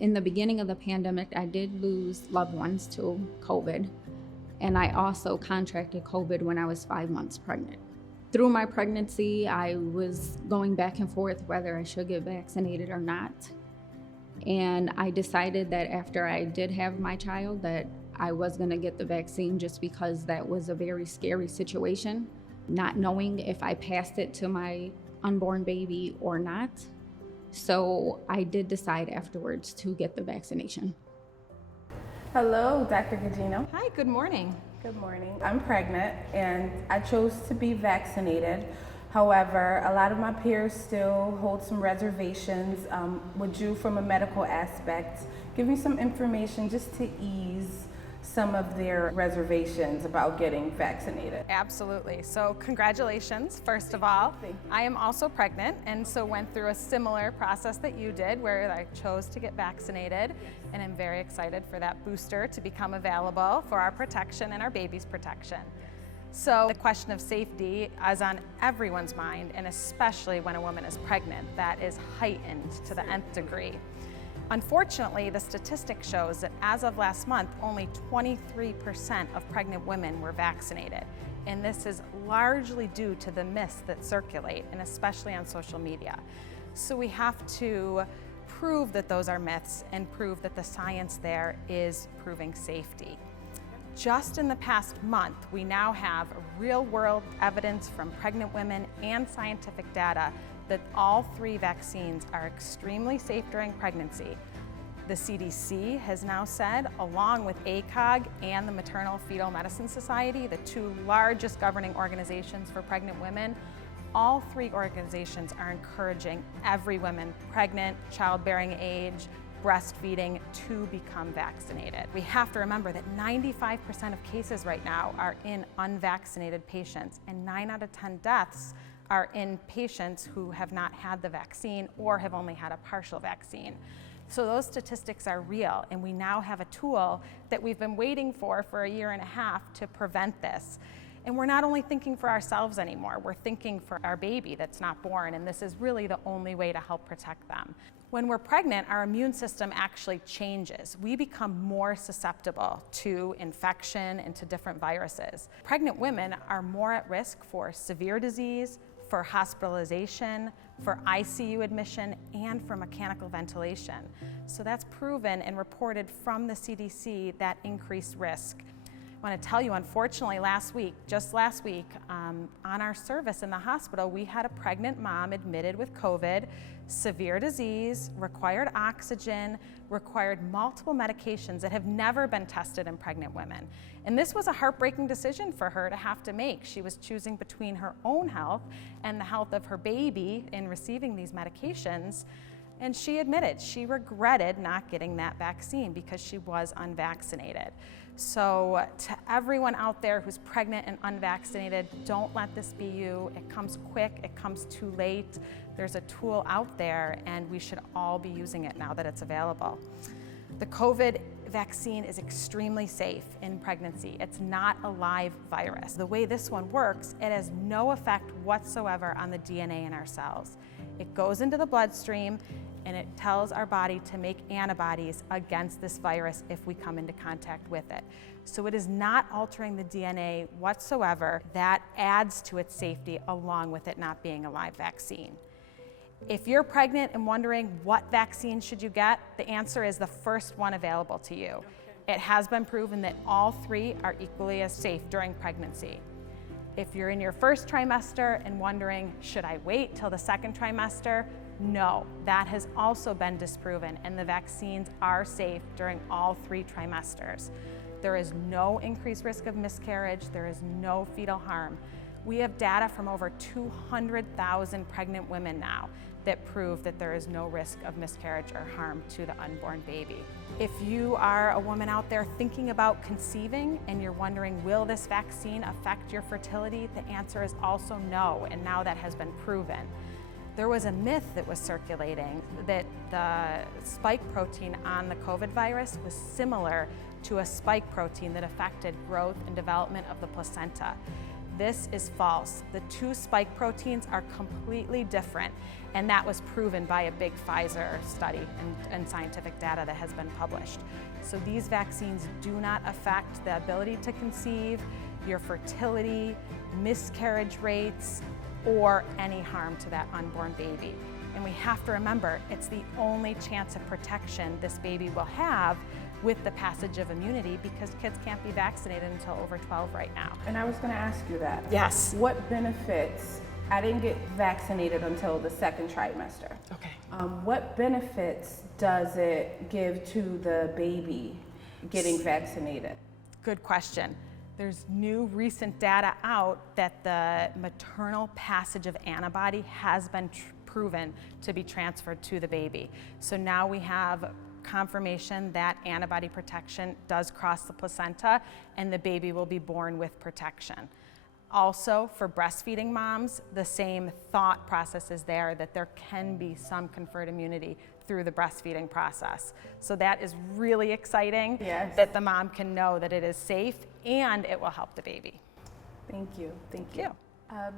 In the beginning of the pandemic, I did lose loved ones to COVID, and I also contracted COVID when I was 5 months pregnant. Through my pregnancy, I was going back and forth whether I should get vaccinated or not. And I decided that after I did have my child that I was gonna get the vaccine just because that was a very scary situation, not knowing if I passed it to my unborn baby or not. So I did decide afterwards to get the vaccination. Hello, Dr. Gugino. Hi, good morning. Good morning. I'm pregnant and I chose to be vaccinated. However, a lot of my peers still hold some reservations. Would you, from a medical aspect, give me some information just to ease some of their reservations about getting vaccinated? Absolutely. So congratulations, first of all. I am also pregnant and so went through a similar process that you did where I chose to get vaccinated, and I'm very excited for that booster to become available for our protection and our baby's protection. So the question of safety is on everyone's mind, and especially when a woman is pregnant, that is heightened to the nth degree. Unfortunately, the statistic shows that as of last month, only 23% of pregnant women were vaccinated. And this is largely due to the myths that circulate, and especially on social media. So we have to prove that those are myths and prove that the science there is proving safety. Just in the past month, we now have real-world evidence from pregnant women and scientific data that all 3 vaccines are extremely safe during pregnancy. The CDC has now said, along with ACOG and the Maternal Fetal Medicine Society, the 2 largest governing organizations for pregnant women, all 3 organizations are encouraging every woman pregnant, childbearing age, breastfeeding to become vaccinated. We have to remember that 95% of cases right now are in unvaccinated patients, and 9 out of 10 deaths are in patients who have not had the vaccine or have only had a partial vaccine. So those statistics are real, and we now have a tool that we've been waiting for a year and a half to prevent this. And we're not only thinking for ourselves anymore, we're thinking for our baby that's not born, and this is really the only way to help protect them. When we're pregnant, our immune system actually changes. We become more susceptible to infection and to different viruses. Pregnant women are more at risk for severe disease, for hospitalization, for ICU admission, and for mechanical ventilation. So that's proven and reported from the CDC, that increased risk. I want to tell you, unfortunately, just last week, on our service in the hospital, we had a pregnant mom admitted with COVID, severe disease, required oxygen, required multiple medications that have never been tested in pregnant women. And this was a heartbreaking decision for her to have to make. She was choosing between her own health and the health of her baby in receiving these medications. And she admitted she regretted not getting that vaccine because she was unvaccinated. So to everyone out there who's pregnant and unvaccinated, don't let this be you. It comes quick, it comes too late. There's a tool out there, and we should all be using it now that it's available. The COVID vaccine is extremely safe in pregnancy. It's not a live virus. The way this one works, it has no effect whatsoever on the DNA in our cells. It goes into the bloodstream, and it tells our body to make antibodies against this virus if we come into contact with it. So it is not altering the DNA whatsoever. That adds to its safety, along with it not being a live vaccine. If you're pregnant and wondering what vaccine should you get, the answer is the first one available to you. It has been proven that all 3 are equally as safe during pregnancy. If you're in your first trimester and wondering, should I wait till the second trimester? No, that has also been disproven, and the vaccines are safe during all 3 trimesters. There is no increased risk of miscarriage, there is no fetal harm. We have data from over 200,000 pregnant women now that prove that there is no risk of miscarriage or harm to the unborn baby. If you are a woman out there thinking about conceiving and you're wondering, will this vaccine affect your fertility? The answer is also no, and now that has been proven. There was a myth that was circulating that the spike protein on the COVID virus was similar to a spike protein that affected growth and development of the placenta. This is false. The two spike proteins are completely different, and that was proven by a big Pfizer study and scientific data that has been published. So these vaccines do not affect the ability to conceive, your fertility, miscarriage rates, or any harm to that unborn baby. And we have to remember, it's the only chance of protection this baby will have with the passage of immunity, because kids can't be vaccinated until over 12 right now. And I was going to ask you that. Yes. What benefits, I didn't get vaccinated until the second trimester. Okay. What benefits does it give to the baby getting vaccinated? Good question. There's new recent data out that the maternal passage of antibody has been proven to be transferred to the baby. So now we have confirmation that antibody protection does cross the placenta, and the baby will be born with protection. Also, for breastfeeding moms, the same thought process is there, that there can be some conferred immunity through the breastfeeding process. So that is really exciting, yes, that the mom can know that it is safe and it will help the baby. Thank you. Thank you.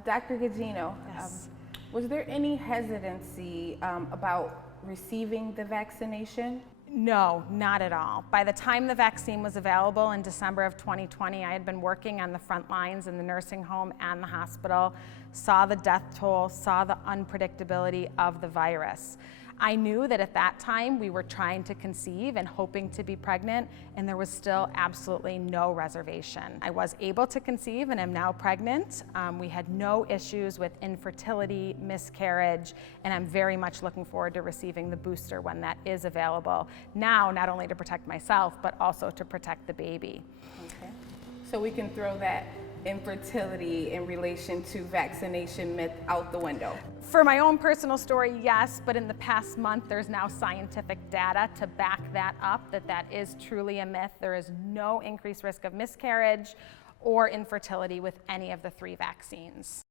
Dr. Gugino, Yes. Was there any hesitancy about receiving the vaccination? No, not at all. By the time the vaccine was available in December of 2020, I had been working on the front lines in the nursing home and the hospital, saw the death toll, saw the unpredictability of the virus. I knew that at that time we were trying to conceive and hoping to be pregnant, and there was still absolutely no reservation. I was able to conceive and am now pregnant. We had no issues with infertility, miscarriage, and I'm very much looking forward to receiving the booster when that is available. Now, not only to protect myself, but also to protect the baby. Okay. So we can throw that infertility in relation to vaccination myth out the window. For my own personal story, yes, but in the past month, there's now scientific data to back that up, that is truly a myth. There is no increased risk of miscarriage or infertility with any of the 3 vaccines.